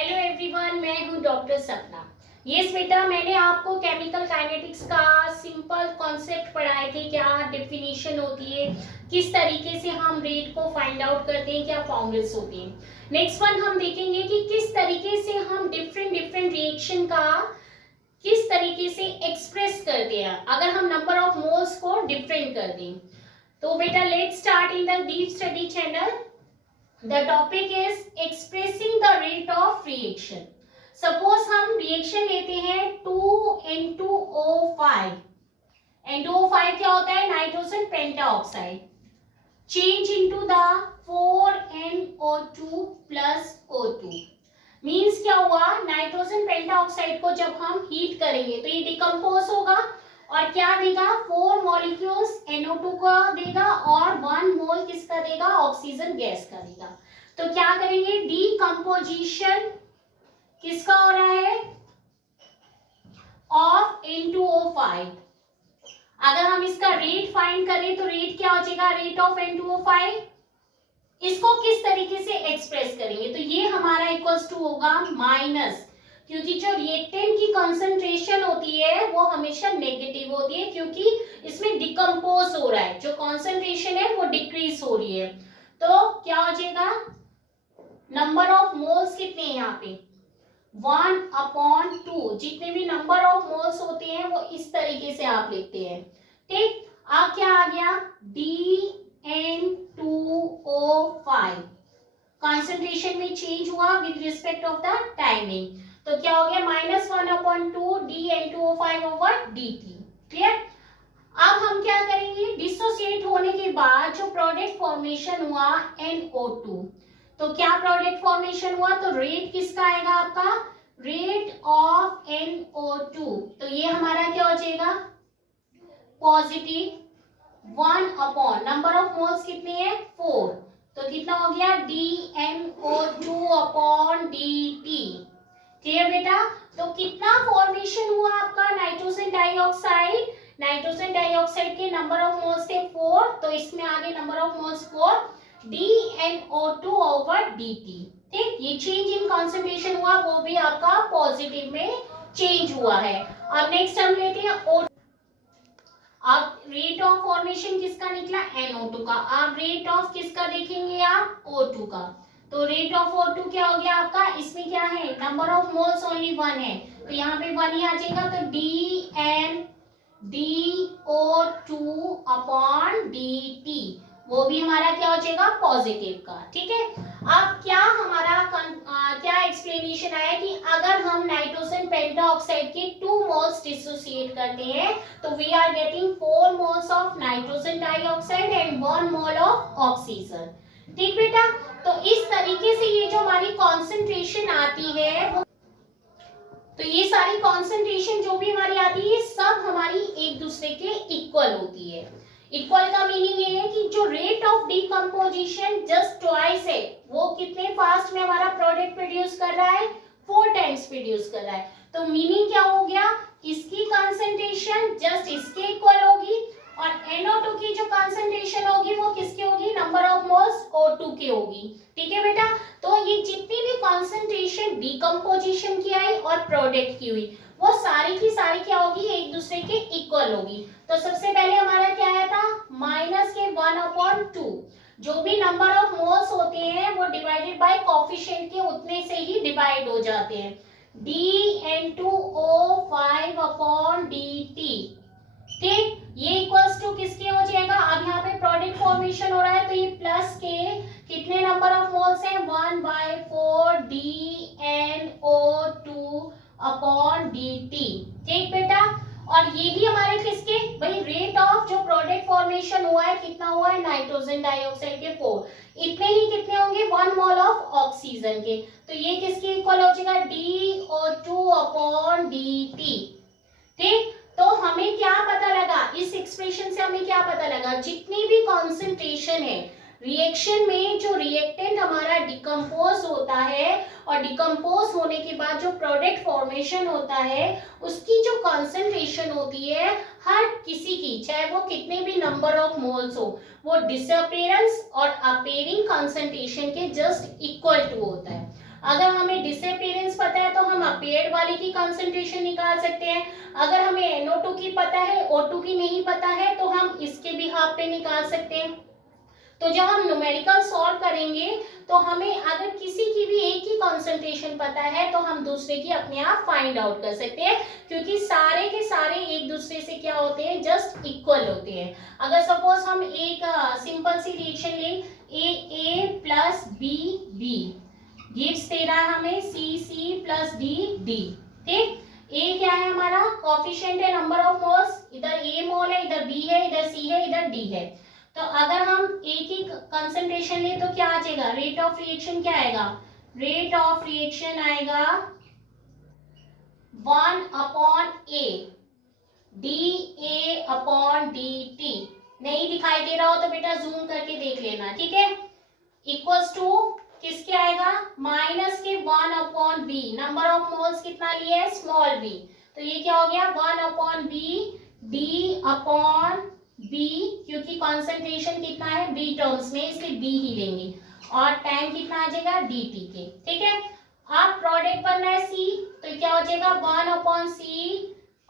Hello everyone, मैं हूँ doctor सपना। यस बेटा, मैंने आपको केमिकल काइनेटिक्स का सिंपल कॉन्सेप्ट पढ़ाए थे। क्या डेफिनेशन होती है, किस तरीके से हम रेट को फाइंड आउट करते हैं, क्या फॉर्मूलेस होती हैं। नेक्स्ट वन हम देखेंगे कि किस तरीके से हम डिफरेंट डिफरेंट रिएक्शन का किस तरीके से एक्सप्रेस करते हैं अगर हम नंबर ऑफ मोल्स को डिफरेंट कर दें। तो बेटा let's start in the deep study channel. The topic is expressing the rate of reaction. Suppose हम reaction लेते हैं 2N2O5. N2O5 क्या होता है? Nitrogen pentoxide. Change into the 4NO2 plus O2. Means क्या हुआ? नाइट्रोजन पेंटाऑक्साइड को जब हम हीट करेंगे तो ये डिकम्पोज होगा और क्या देगा? 4 मॉलिक्यूल्स NO2 का देगा और 1 मोल किसका देगा? ऑक्सीजन गैस का देगा। तो क्या करेंगे? डीकम्पोजिशन किसका हो रहा है? Of N2O5। अगर हम इसका रेट फाइंड करें तो रेट क्या हो जाएगा? Rate of N2O5। इसको किस तरीके से एक्सप्रेस करेंगे? तो ये हमारा इक्वल्स टू होगा माइनस, क्योंकि जो रिएक्टेंट की कंसंट्रेशन होती है वो हमेशा नेगेटिव होती है क्योंकि इसमें डिकम्पोज हो रहा है, जो कंसंट्रेशन है वो डिक्रीज हो रही है। तो क्या हो जाएगा? नंबर ऑफ मोल्स कितने हैं यहाँ पे? 1/2। जितने भी नंबर ऑफ मोल्स होते हैं वो इस तरीके से आप लिखते हैं। ठीक, अब क्या आ गया? DN2O5 कंसंट्रेशन में चेंज हुआ with respect of the timing. तो क्या हो गया? -1/2 DN2O5 ओवर dt। क्लियर? अब हम क्या करेंगे? डिसोसिएट होने के बाद जो प्रोडक्ट फॉर्मेशन हुआ NO2, तो क्या प्रोडक्ट फॉर्मेशन हुआ? तो रेट किसका आएगा आपका? Rate of NO2। तो ये हमारा क्या हो जाएगा? पॉजिटिव 1 नंबर ऑफ मोल्स कितने हैं? 4। तो कितना हो गया? DNO2/dt। क्लियर बेटा? तो कितना फॉर्मेशन हुआ आपका? Nitrogen dioxide. नाइट्रोजन डाइऑक्साइड के नंबर ऑफ मोल्स थे 4, तो इसमें आगे नंबर ऑफ मोल्स 4, DNO2/dt। ठीक, ये चेंज इन कॉन्सेंट्रेशन हुआ, वो भी आपका पॉजिटिव में चेंज हुआ है। अब नेक्स्ट हम लेते हैं O। अब रेट ऑफ फॉर्मेशन किसका निकला? NO2 का। अब रेट ऑफ किसका देखेंगे आप? O2 का। तो रेट ऑफ O2 क्या हो गया आपका? इसमें क्या है? नंबर ऑफ मोल्स ओनली 1 है, तो यहाँ पे 1 ही आ जाएगा। तो DNDO2/dt, वो भी हमारा क्या हो जाएगा? पॉजिटिव का। ठीक है, अब क्या हमारा क्या एक्सप्लेनेशन आया कि अगर हम नाइट्रोजन पेंटाऑक्साइड के 2 मोल्स डिसोसिएट करते हैं तो we are getting 4 moles of nitrogen dioxide and 1 mole of oxygen. ठीक बेटा? तो इस तरीके से ये जो हमारी कॉन्सेंट्रेशन आती है वो, तो ये सारी कॉन्सेंट्रेशन जो भी हमारी आती है सब हमारी एक दूसरे के इक्वल होती है। इक्वल का मीनिंग ये है कि जो rate of decomposition just twice है, वो कितने फास्ट में हमारा प्रोडक्ट प्रोड्यूस कर रहा है? 4 टाइम्स प्रोड्यूस कर रहा है। तो मीनिंग क्या हो गया? इसकी कंसंट्रेशन जस्ट इसके इक्वल होगी और NO2 की जो कंसंट्रेशन होगी वो किसकी होगी? नंबर ऑफ मोल्स O2 की होगी। ठीक है बेटा? तो ये जितनी भी कंसंट्रेशन डीकम्पोजिशन की आई और प्रोडक्ट की हुई, वो सारी की सारी क्या होगी? एक दूसरे के इक्वल होगी। तो सबसे पहले हमारा क्या आया था? माइनस के 1/2। जो भी नंबर ऑफ मोल्स होते हैं वो डिवाइडेड बाय कोफिशिएंट के उतने से ही डिवाइड हो जाते हैं। DN2O5/dt। ठीक, ये इक्वल्स टू किसके हो जाएगा? अब यहाँ पे प्रोडक्ट फॉर्मेशन हो रहा है तो ये प्लस के कितने नंबर ऑफ मोल्स हैं? 1/4 DNO2/dt। ठीक बेटा? और ये भी हमारे किसके? भाई रेट ऑफ जो प्रोडक्ट फॉर्मेशन हुआ है कितना हुआ है? नाइट्रोजन डाइऑक्साइड के 4, इतने ही कितने होंगे? 1 मोल ऑफ ऑक्सीजन के। तो ये किसके इक्वल हो जाएगा? DO2/dt। ठीक, तो हमें क्या पता लगा? इस एक्सप्रेशन से हमें क्या पता लगा? जितनी भी कॉन्सेंट्रेशन है रिएक्शन में, जो रिएक्टेंट हमारा डिकम्पोज होता है और डिकम्पोज होने के बाद जो प्रोडक्ट फॉर्मेशन होता है उसकी जो कॉन्सेंट्रेशन होती है हर किसी की, चाहे वो कितने भी नंबर ऑफ मोल्स हो, वो डिसअपियरेंस और अपीयरिंग कॉन्सेंट्रेशन के जस्ट इक्वल टू होता है। अगर हमें डिसअपीयरेंस पता है तो हम अपेयर्ड वाले की कंसंट्रेशन निकाल सकते हैं। अगर हमें NO2 की पता है, O2 की नहीं पता है, तो हम इसके भी हाफ पे निकाल सकते हैं। तो जब हम न्यूमेरिकल सॉल्व करेंगे तो हमें अगर किसी की भी एक ही कंसंट्रेशन पता है तो हम दूसरे की अपने आप फाइंड आउट कर सकते हैं, क्योंकि सारे के सारे एक दूसरे से क्या होते हैं, जस्ट इक्वल होते हैं। अगर सपोज हम एक सिंपल सी रिएक्शन लें, A प्लस B गिव्स दे रहा है हमें C प्लस D। ठीक, A क्या है हमारा, कोफिशिएंट है नंबर ऑफ मोल्स, इधर A मोल है, इधर B है, इधर C है, इधर D है। तो अगर हम एक ही कंसंट्रेशन लें तो क्या आ जाएगा, रेट ऑफ रिएक्शन क्या आएगा, रेट ऑफ रिएक्शन आएगा 1/A dA/dt। नहीं दिखाई दे रहा हो तो बेटा जूम करके देख लेना, ठीक है। इक्वल्स टू किसके आएगा, माइनस के 1/B, नंबर ऑफ मोल्स कितना लिया है, स्मॉल b, तो ये क्या हो गया 1/B d/B, क्योंकि कॉन्सेंट्रेशन कितना है B टर्म्स में, इसलिए B ही लेंगे, और टाइम कितना आ जाएगा dt के, ठीक है। अब प्रोडक्ट बनना है C, तो क्या हो जाएगा 1/C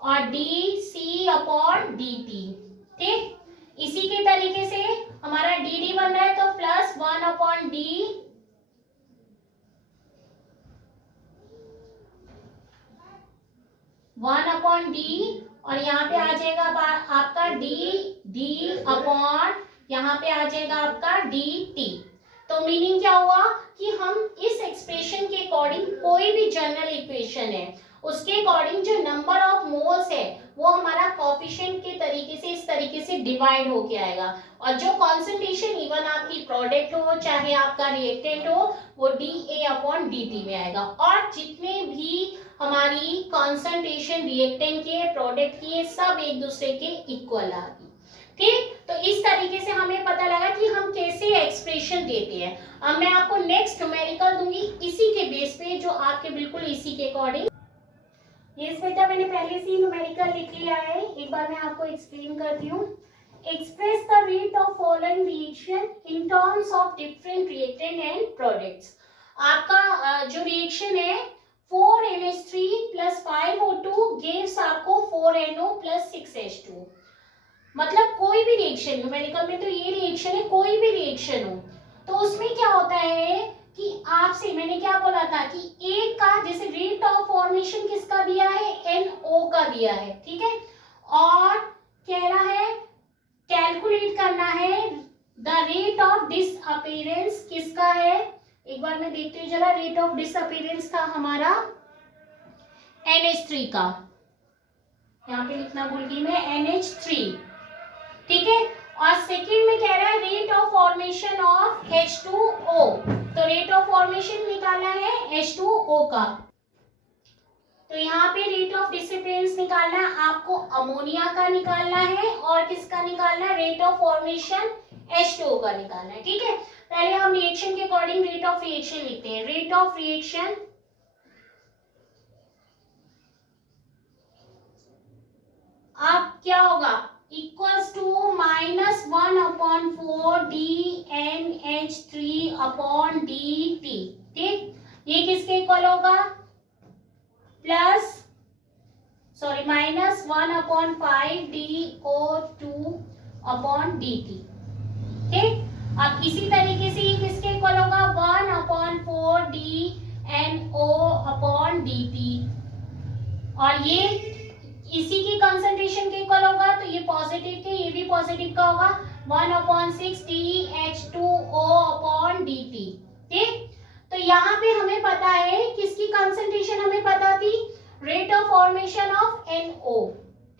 और dC/dt, ठीक। इसी के तरीके से हमारा dd बन रहा है तो प्लस 1/D और यहाँ पे आ जाएगा आपका d/, यहाँ पे आ जाएगा आपका dt। तो मीनिंग क्या हुआ कि हम इस एक्सप्रेशन के अकॉर्डिंग कोई भी जनरल इक्वेशन है उसके अकॉर्डिंग जो नंबर ऑफ मोल्स है वो हमारा कोफिशिएंट के तरीके से इस तरीके से डिवाइड होके आएगा, और जो कॉन्सेंट्रेशन इवन आपकी प्रोडक्ट हो चाहे आपका रिएक्टेंट हो वो dA/dt में आएगा, और जितने भी हमारी कॉन्सेंट्रेशन रिएक्टेंट के प्रोडक्ट की सब एक दूसरे के इक्वल आ गई, ठीक। तो इस तरीके से हमें पता लगा कि हम कैसे एक्सप्रेशन देते हैं। अब मैं आपको नेक्स्ट न्यूमेरिकल दूंगी इसी के बेस पे, जो आपके बिल्कुल इसी के अकॉर्डिंग। ये बेटा मैंने पहले से ही न्यूमेरिकल लिख लिया है, एक बार मैं आपको एक्सप्लेन करती हूँ। Express the rate of following reaction in terms of different reactant and products. आपका जो रिएक्शन है 4NH3 प्लस 5O2 गिव्स आपको 4NO प्लस 6H2। मतलब कोई भी रिएक्शन, न्यूमेरिकल में तो ये रिएक्शन है, कोई भी रिएक्शन हो तो उसमें क्या होता है कि आपसे मैंने क्या बोला था कि एक का जैसे रेट ऑफ फॉर्मेशन किसका दिया है, NO का दिया है, ठीक है, और कह रहा है कैलकुलेट करना है द रेट ऑफ डिसअपीयरेंस किसका है। एक बार मैं देखती हूँ जरा, रेट ऑफ डिसअपीयरेंस था हमारा NH3 का, यहाँ पे लिखना भूल गई मैं, NH3, ठीक है। और सेकंड में कह रहा है rate of formation of H2O, तो रेट ऑफ फॉर्मेशन निकालना है H2O का, तो यहाँ पे रेट ऑफ डिसअपीयरेंस निकालना है आपको, अमोनिया का निकालना है और किसका निकालना है, रेट ऑफ फॉर्मेशन H2O का निकालना है, ठीक है। पहले हम रिएक्शन के अकॉर्डिंग रेट ऑफ रिएक्शन लिखते हैं। रेट ऑफ रिएक्शन अब क्या होगा, इक्वल्स टू -1/4 DNH3/dt, ठीक। ये किसके इक्वल होगा, -1/5 DO2/dt, ठीक। अब इसी तरीके से ये किसके इक्वल होगा, 1/4 DNO/dt, और ये इसी की कंसंट्रेशन के इक्वल होगा, तो ये पॉजिटिव के, ये भी पॉजिटिव का होगा, 1/6 DH2O/dt, ठीक। तो यहाँ पे हमें पता है किसकी कंसंट्रेशन हमें पता थी, rate of formation of NO,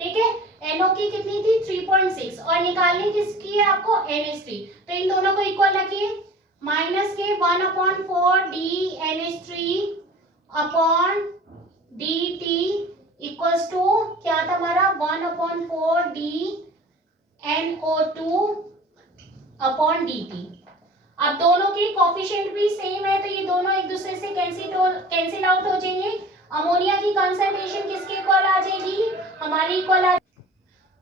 ठीक है। NO की कितनी थी 3.6, और निकालनी किसकी है आपको, NH3, तो इन दोनों को इक्वल रखिए, माइनस के 1/4 DNH3/dt इक्वल्स टू क्या था हमारा, 1/4 DNO2/dt। अब दोनों के कोफिशिएंट भी सेम है तो ये दोनों एक दूसरे से कैंसिल आउट हो जाएंगे। अमोनिया की कंसंट्रेशन किसके इक्वल आ जाएगी, हमारी इक्वल आ,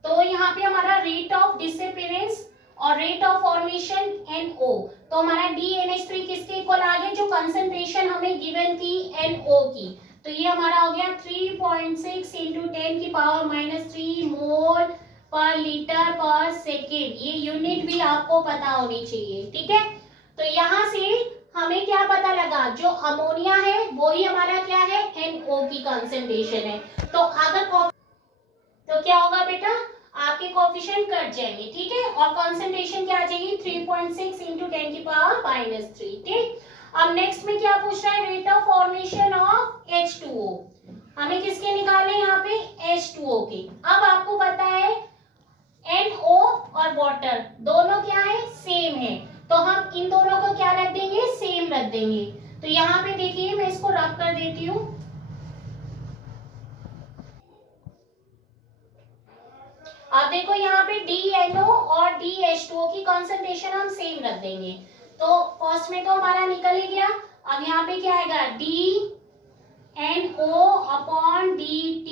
तो यहाँ पे हमारा रेट ऑफ डिसअपीयरेंस और रेट ऑफ फॉर्मेशन NO। तो हमारा DNH3 किसके इक्वल आ गया, जो कंसंट्रेशन हमें गिवन थी NO की। तो ये हमारा हो गया 3.6 इंटू 10 की पावर -3 मोल पर लीटर पर सेकेंड। ये यूनिट भी आपको पता होनी चाहिए, ठीक है। तो यहाँ से हमें क्या पता लगा, जो अमोनिया है वही हमारा क्या है, NO की कंसंट्रेशन है। तो अगर तो क्या होगा बेटा, आपके कोफिशिएंट कट जाएंगे, ठीक है, और कंसंट्रेशन क्या आ जाएगी 3.6 इंटू 10 की पावर -3, ठीक। अब नेक्स्ट में क्या पूछ रहा है, rate of formation of H2O। हमें किसके निकालने हैं यहाँ पे, H2O के। अब आपको पता है NO और वाटर दोनों क्या है, सेम है, तो हम इन दोनों को क्या रख देंगे, सेम रख देंगे। तो यहाँ पे देखिए मैं इसको रख कर देती हूँ। अब देखो यहाँ पे DNO और DH2O की कंसंट्रेशन हम सेम रख देंगे। तो फर्स्ट में तो हमारा निकल ही गया। अब यहाँ पे क्या आएगा, DNO अपॉन DT,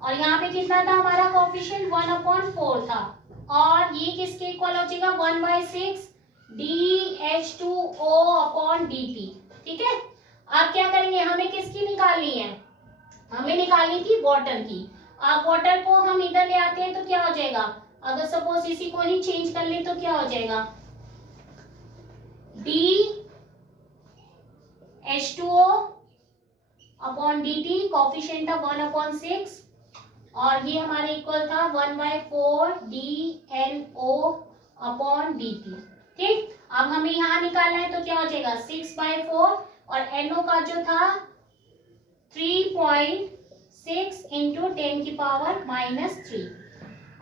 और यहाँ पे कितना था हमारा कोफिशिएंट 1/4 था, और ये किसके इक्वल हो जाएगा 1/6 DH2O अपॉन DT, ठीक है। अब क्या करेंगे, हमें किसकी निकालनी है, हमें निकालनी थी वाटर की। अब वाटर को हम इधर ले आते हैं तो क्या हो जाएगा, अगर सपोज इसी को ही चेंज कर ले तो क्या हो जाएगा, DH2O अपॉन DT, कोफिशिएंट था 1/6, और ये हमारे इक्वल था 1/4 DNO अपॉन DT, ठीक। अब हमें यहाँ निकालना है तो क्या हो जाएगा 6/4, और NO का जो था 3.6 इंटू 10 की पावर -3।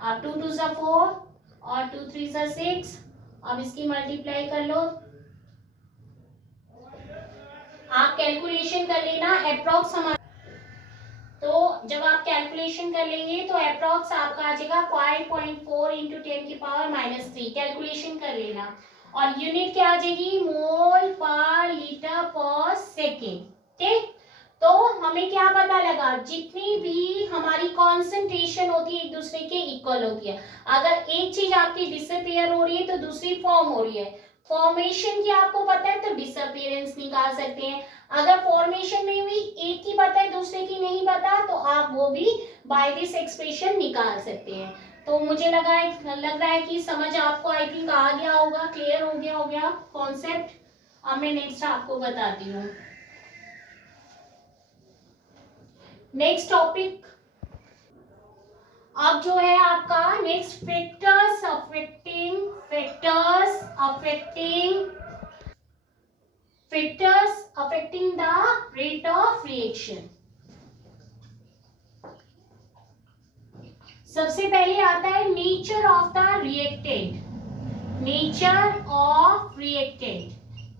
अब 2 2 सा 4 और 2 3 सा 6। अब इसकी मल्टीप्लाई कर लो, आप कैलकुलेशन कर लेना अप्रोक्स हमारा। तो जब आप कैलकुलेशन कर लेंगे तो अप्रोक्स आपका आ जाएगा 5.4 इंटू 10 की पावर -3, कैलकुलेशन कर लेना। और यूनिट क्या आ जाएगी, मोल पर लीटर पर सेकेंड, ठीक। तो हमें क्या पता लगा, जितनी भी हमारी कॉन्सेंट्रेशन होती है एक दूसरे के इक्वल होती है। अगर एक चीज आपकी डिसअपियर हो रही है तो दूसरी फॉर्म हो रही है। फॉर्मेशन की आपको पता है तो डिसअपियरेंस निकाल सकते हैं। अगर फॉर्मेशन में भी एक की पता है दूसरे की नहीं पता तो आप वो भी बाय दिस एक्सप्रेशन निकाल सकते हैं। तो मुझे लग रहा है कि समझ आपको आई थिंक आ गया होगा, क्लियर हो गया कॉन्सेप्ट। अब मैं नेक्स्ट आपको बताती हूँ। नेक्स्ट टॉपिक अब जो है आपका next, factors affecting the rate of reaction. सबसे पहले आता है नेचर ऑफ द रिएक्टेंट।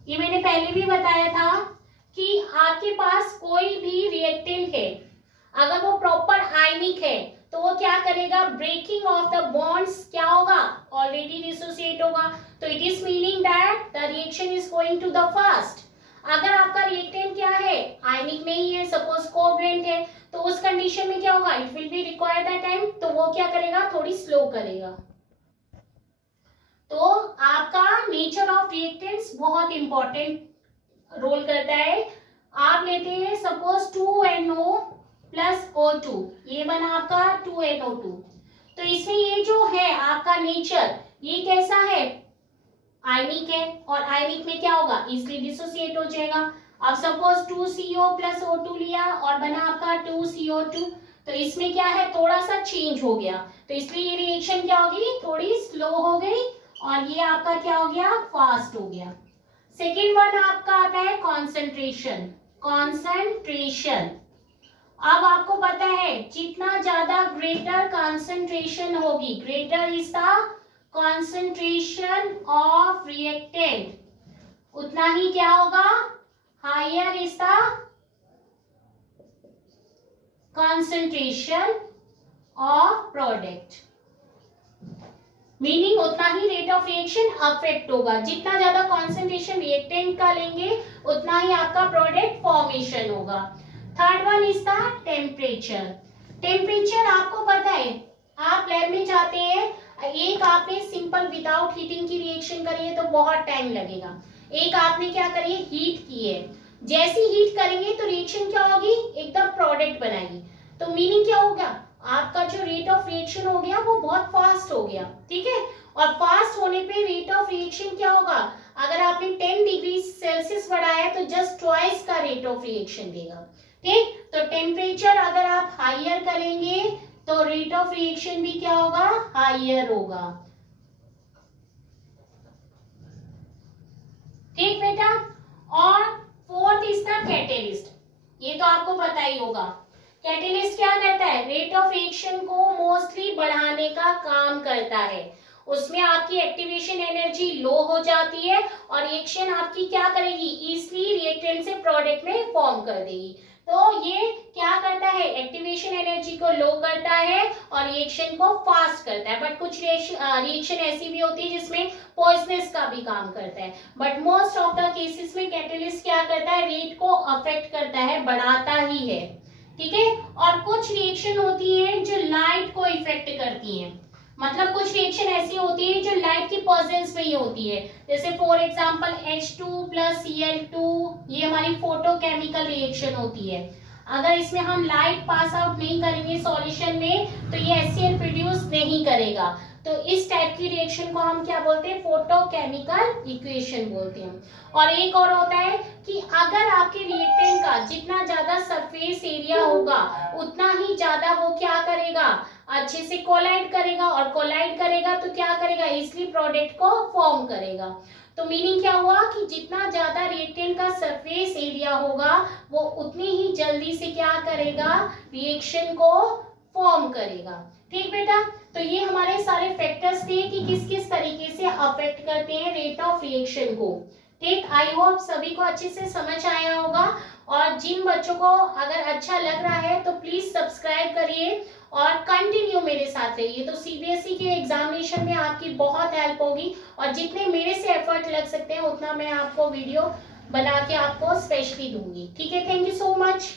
ये मैंने पहले भी बताया था कि आपके पास कोई भी रिएक्टेंट है, अगर वो प्रॉपर आयनिक है तो वो क्या करेगा, ब्रेकिंग ऑफ द बॉन्ड्स क्या होगा, ऑलरेडी डिसोसिएट होगा। तो it is meaning that the reaction is going to the fast. अगर आपका रिएक्टेंट क्या है, आयनिक नहीं है, सपोज कोवलेंट है, तो उस कंडीशन में क्या होगा, it will be require that time, तो वो क्या करेगा, थोड़ी स्लो करेगा। तो आपका नेचर ऑफ रिएक्टेंट्स बहुत इंपॉर्टेंट रोल करता है। आप लेते हैं सपोज 2NO प्लस O2, ये बना आपका 2NO2। तो इसमें ये जो है आपका नेचर, ये कैसा है, आयनिक है, और आयनिक में क्या होगा, इजिली डिसोसिएट हो जाएगा। अब सपोज 2CO प्लस O2 लिया और बना आपका 2CO2, तो इसमें क्या है, थोड़ा सा चेंज हो गया, तो इसलिए ये रिएक्शन क्या होगी, थोड़ी स्लो हो गई, और ये आपका क्या हो गया, फास्ट हो गया। सेकेंड वन आपका आता है कॉन्सेंट्रेशन। अब आपको पता है जितना ज्यादा ग्रेटर कॉन्सेंट्रेशन होगी, greater is the concentration of reactant, उतना ही क्या होगा, higher is the concentration of product. Meaning उतना ही रेट ऑफ रिएक्शन अफेक्ट होगा। जितना ज्यादा कॉन्सेंट्रेशन रिएक्टेंट का लेंगे उतना ही आपका प्रोडक्ट फॉर्मेशन होगा। Third one is the temperature. Temperature आपको पता है आप लैब में जाते हैं, एक आपने सिंपल विदाउट हीटिंग की रिएक्शन करी है तो बहुत टाइम लगेगा, एक आपने क्या करी है, हीट की है। जैसी हीट करेंगे तो रिएक्शन क्या होगी, एकदम प्रोडक्ट बनाएगी। तो मीनिंग क्या होगा, आपका जो रेट ऑफ रिएक्शन हो गया वो बहुत फास्ट हो गया, ठीक है। और फास्ट होने पे रेट ऑफ रिएक्शन क्या होगा, अगर आपने 10 डिग्री सेल्सियस बढ़ाया है तो जस्ट ट्वाइस का रेट ऑफ रिएक्शन देगा, ठीक। तो टेम्परेचर अगर आप हाइयर करेंगे तो रेट ऑफ रिएक्शन भी क्या होगा, हाइयर होगा, ठीक बेटा। और फोर्थ इज द कैटेलिस्ट, ये तो आपको पता ही होगा। कैटेलिस्ट क्या करता है, रेट ऑफ रिएक्शन को मोस्टली बढ़ाने का काम करता है। उसमें आपकी एक्टिवेशन एनर्जी लो हो जाती है और रिएक्शन आपकी क्या करेगी, इजली रिएक्टेंट से प्रोडक्ट में फॉर्म कर देगी। तो ये क्या करता है, एक्टिवेशन एनर्जी को लो करता है और रिएक्शन को फास्ट करता है। बट कुछ रिएक्शन ऐसी भी होती है जिसमें पॉइजनस का भी काम करता है, but most of the cases में कैटेलिस्ट क्या करता है, रेट को अफेक्ट करता है, बढ़ाता ही है, ठीक है। और कुछ रिएक्शन होती है जो लाइट को इफेक्ट करती हैं, मतलब कुछ रिएक्शन ऐसी होती है जो लाइट की प्रेजेंस में ही होती है, जैसे for example H2 plus Cl2, ये हमारी फोटोकेमिकल रिएक्शन होती है। अगर इसमें हम लाइट पास आउट नहीं करेंगे सॉल्यूशन में तो ये HCl प्रोड्यूस नहीं करेगा। तो इस टाइप की रिएक्शन को हम क्या बोलते हैं, फोटोकेमिकल इक्वेशन बोलते हैं। और एक और होता है कि अगर आपके रिएक्टेंट का जितना ज्यादा सरफेस एरिया होगा उतना ही ज्यादा वो क्या करेगा, अच्छे से कोलाइड करेगा, और कोलाइड करेगा तो क्या करेगा, इसलिए प्रोडक्ट को फॉर्म करेगा। तो मीनिंग क्या हुआ कि जितना ज्यादा रिएक्टेंट का सरफेस एरिया होगा वो उतनी ही जल्दी से क्या करेगा, रिएक्शन को फॉर्म करेगा, ठीक बेटा। तो ये हमारे सारे फैक्टर्स थे कि किस किस तरीके से अफेक्ट करते हैं रेट ऑफ रिएक्शन को, ठीक। आई होप सभी को अच्छे से समझ आया होगा। और जिन बच्चों को अगर अच्छा लग रहा है तो प्लीज सब्सक्राइब करिए और कंटिन्यू मेरे साथ रहिए, तो सीबीएसई के एग्जामिनेशन में आपकी बहुत हेल्प होगी। और जितने मेरे से एफर्ट लग सकते हैं उतना मैं आपको वीडियो बना के आपको स्पेशली दूंगी, ठीक है। Thank you so much.